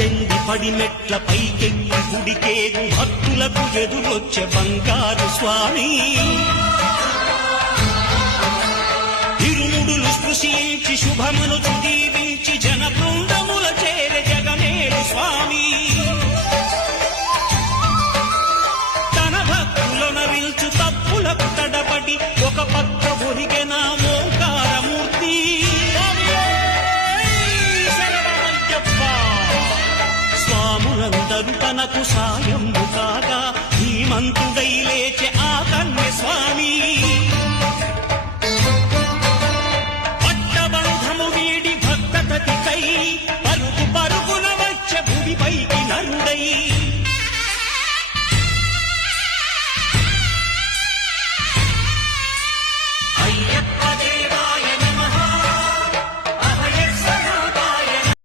పద్దెంది పడిమెట్ల పైకెక్కి గుడికేగు భక్తులకు ఎదురొచ్చే బంగారు స్వామి ఇరుముడులు స్పృశించి శుభమును దీవించి జన బృందముల చేరే జగమేలు స్వామి తన భక్తులను విల్చు తప్పులకు తడబడి ఒక పక్క ఒరిగెన ఓంకారమూర్తి స్వాములందరూ తనకు సాయము కాగా ధీమంతుడై లేచే ఆ కన్య స్వామి పట్టబంధము వీడి భక్తతతికై పరుగు పరుగున వచ్చే భూమిపై